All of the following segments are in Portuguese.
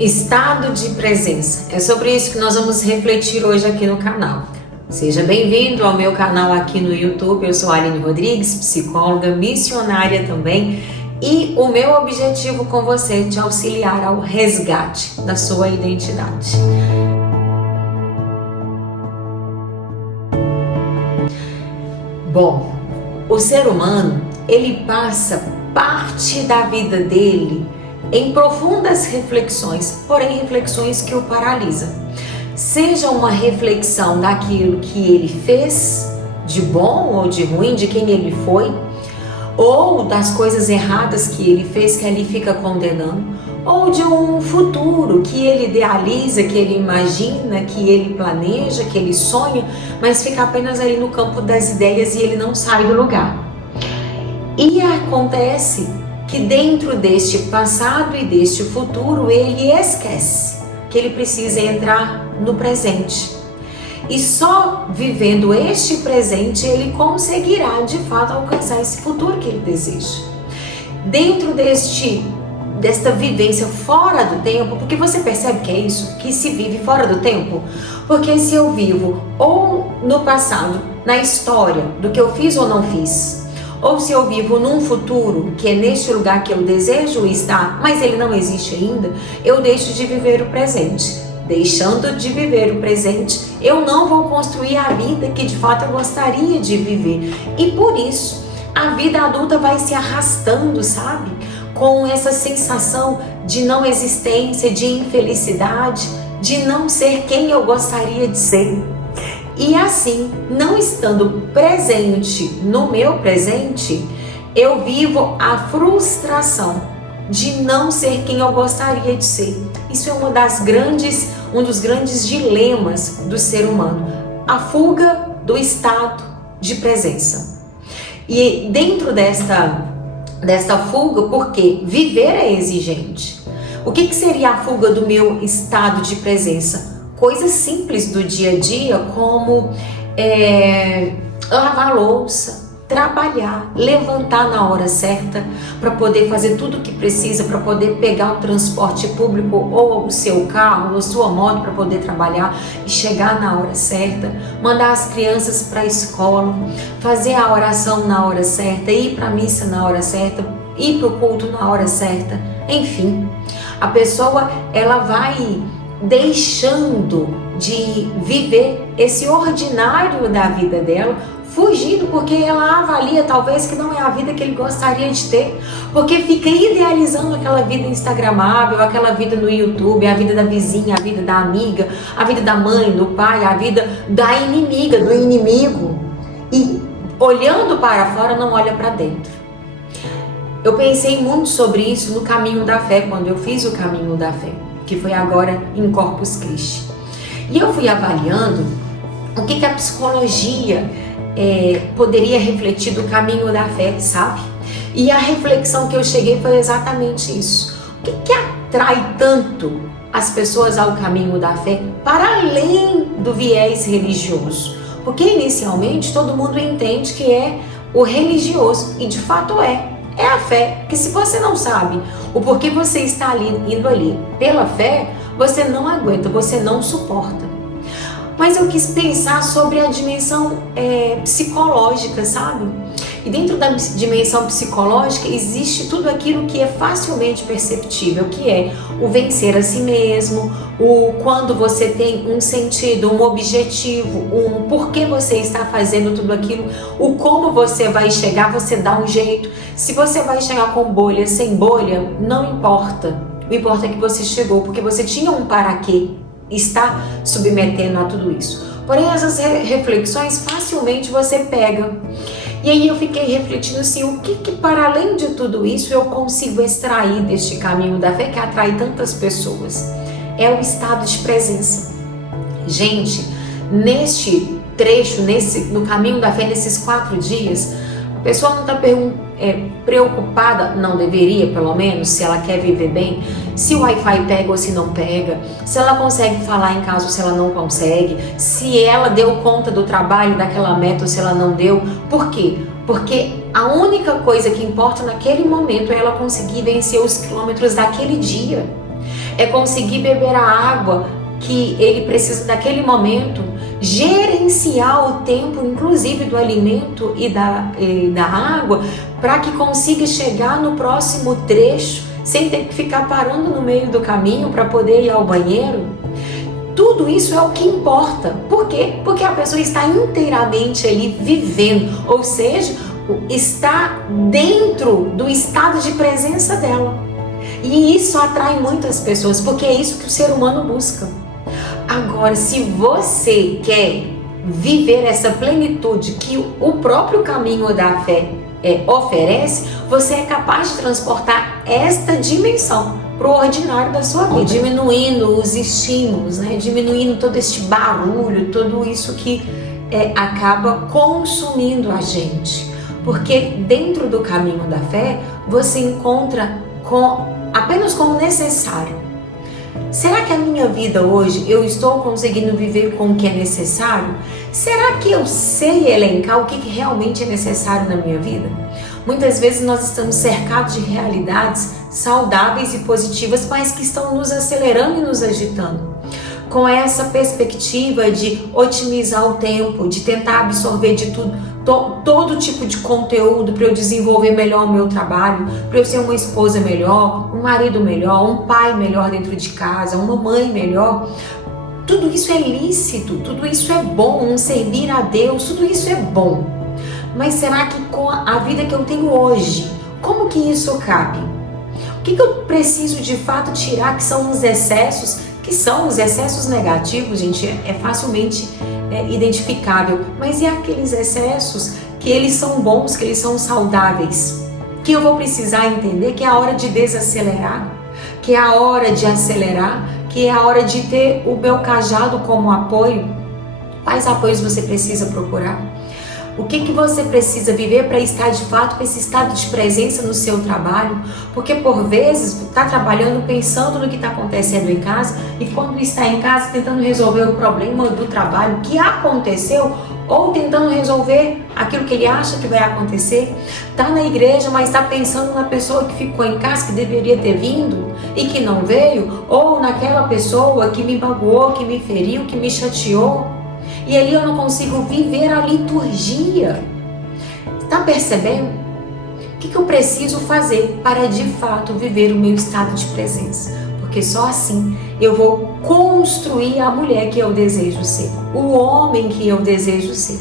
Estado de presença. É sobre isso que nós vamos refletir hoje aqui no canal. Seja bem-vindo ao meu canal aqui no YouTube. Eu sou a Aline Rodrigues, psicóloga, missionária também. E o meu objetivo com você é te auxiliar ao resgate da sua identidade. Bom, o ser humano, ele passa parte da vida dele em profundas reflexões, porém reflexões que o paralisam. Seja uma reflexão daquilo que ele fez, de bom ou de ruim, de quem ele foi, ou das coisas erradas que ele fez, que ali fica condenando, ou de um futuro que ele idealiza, que ele imagina, que ele planeja, que ele sonha, mas fica apenas ali no campo das ideias e ele não sai do lugar. E acontece que dentro deste passado e deste futuro ele esquece que ele precisa entrar no presente. E só vivendo este presente ele conseguirá de fato alcançar esse futuro que ele deseja. Dentro desta vivência fora do tempo, porque você percebe que é isso, que se vive fora do tempo? Porque se eu vivo ou no passado, na história do que eu fiz ou não fiz, ou se eu vivo num futuro que é neste lugar que eu desejo estar, mas ele não existe ainda, eu deixo de viver o presente. Deixando de viver o presente, eu não vou construir a vida que de fato eu gostaria de viver. E por isso, a vida adulta vai se arrastando, sabe? Com essa sensação de não existência, de infelicidade, de não ser quem eu gostaria de ser. E assim, não estando presente no meu presente, eu vivo a frustração de não ser quem eu gostaria de ser. Isso é um dos grandes dilemas do ser humano, a fuga do estado de presença. E dentro desta fuga, porque viver é exigente. O que seria a fuga do meu estado de presença? Coisas simples do dia a dia, como lavar louça, trabalhar, levantar na hora certa para poder fazer tudo o que precisa, para poder pegar o transporte público ou o seu carro, ou a sua moto para poder trabalhar e chegar na hora certa, mandar as crianças para a escola, fazer a oração na hora certa, ir para a missa na hora certa, ir para o culto na hora certa. Enfim, a pessoa ela vai deixando de viver esse ordinário da vida dela, fugindo porque ela avalia talvez que não é a vida que ele gostaria de ter, porque fica idealizando aquela vida instagramável, aquela vida no YouTube, a vida da vizinha, a vida da amiga, a vida da mãe, do pai, a vida da inimiga, do inimigo, e olhando para fora não olha para dentro. Eu pensei muito sobre isso no caminho da fé, quando eu fiz o caminho da fé, que foi agora em Corpus Christi. E eu fui avaliando o que a psicologia poderia refletir do caminho da fé, sabe? E a reflexão que eu cheguei foi exatamente isso. O que atrai tanto as pessoas ao caminho da fé, para além do viés religioso? Porque inicialmente todo mundo entende que é o religioso, e de fato é a fé. Porque se você não sabe o porquê você está indo ali pela fé, você não aguenta, você não suporta. Mas eu quis pensar sobre a dimensão psicológica, sabe? E dentro da dimensão psicológica existe tudo aquilo que é facilmente perceptível, que é o vencer a si mesmo, o quando você tem um sentido, um objetivo, um porquê você está fazendo tudo aquilo, o como você vai chegar, você dá um jeito. Se você vai chegar com bolha, sem bolha, não importa. O importa é que você chegou, porque você tinha um para quê está submetendo a tudo isso. Porém, essas reflexões facilmente você pega. E aí eu fiquei refletindo assim, o que para além de tudo isso eu consigo extrair deste caminho da fé que atrai tantas pessoas? É o estado de presença. Gente, neste trecho, no caminho da fé, nesses 4 dias, a pessoa não está preocupada, não deveria pelo menos, se ela quer viver bem, se o Wi-Fi pega ou se não pega, se ela consegue falar em casa ou se ela não consegue, se ela deu conta do trabalho, daquela meta ou se ela não deu. Por quê? Porque a única coisa que importa naquele momento é ela conseguir vencer os quilômetros daquele dia. é conseguir beber a água que ele precisa naquele momento, gerenciar o tempo, inclusive do alimento e da água, para que consiga chegar no próximo trecho sem ter que ficar parando no meio do caminho para poder ir ao banheiro. Tudo isso é o que importa. Por quê? Porque a pessoa está inteiramente ali vivendo, ou seja, está dentro do estado de presença dela. E isso atrai muitas pessoas, porque é isso que o ser humano busca. Agora, se você quer viver essa plenitude que o próprio caminho da fé oferece, você é capaz de transportar esta dimensão para o ordinário da sua vida, diminuindo os estímulos, né? Diminuindo todo este barulho, tudo isso que acaba consumindo a gente. Porque dentro do caminho da fé, você encontra apenas como necessário. Será que a minha vida hoje eu estou conseguindo viver com o que é necessário? Será que eu sei elencar o que realmente é necessário na minha vida? Muitas vezes nós estamos cercados de realidades saudáveis e positivas, mas que estão nos acelerando e nos agitando. Com essa perspectiva de otimizar o tempo, de tentar absorver de tudo, todo tipo de conteúdo para eu desenvolver melhor o meu trabalho, para eu ser uma esposa melhor, um marido melhor, um pai melhor dentro de casa, uma mãe melhor. Tudo isso é lícito, tudo isso é bom, um servir a Deus, tudo isso é bom. Mas será que com a vida que eu tenho hoje, como que isso cabe? O que eu preciso de fato tirar, que são os excessos, negativos, gente, é facilmente identificável, mas e aqueles excessos que eles são bons, que eles são saudáveis, que eu vou precisar entender que é a hora de desacelerar, que é a hora de acelerar, que é a hora de ter o meu cajado como apoio. Quais apoios você precisa procurar? O que você precisa viver para estar de fato com esse estado de presença no seu trabalho? Porque por vezes está trabalhando pensando no que está acontecendo em casa e quando está em casa tentando resolver o problema do trabalho que aconteceu ou tentando resolver aquilo que ele acha que vai acontecer. Está na igreja, mas está pensando na pessoa que ficou em casa, que deveria ter vindo e que não veio, ou naquela pessoa que me magoou, que me feriu, que me chateou. E ali eu não consigo viver a liturgia. Está percebendo? O que eu preciso fazer para de fato viver o meu estado de presença? Porque só assim eu vou construir a mulher que eu desejo ser, o homem que eu desejo ser.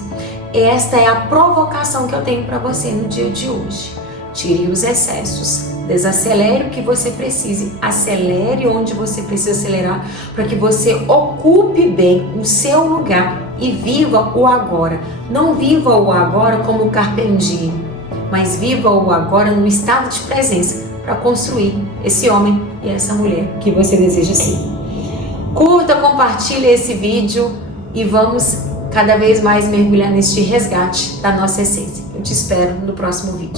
Esta é a provocação que eu tenho para você no dia de hoje. Tire os excessos. Desacelere o que você precise, acelere onde você precisa acelerar, para que você ocupe bem o seu lugar e viva o agora. Não viva o agora como o carpe diem, mas viva o agora no estado de presença para construir esse homem e essa mulher que você deseja ser. Curta, compartilhe esse vídeo e vamos cada vez mais mergulhar neste resgate da nossa essência. Eu te espero no próximo vídeo.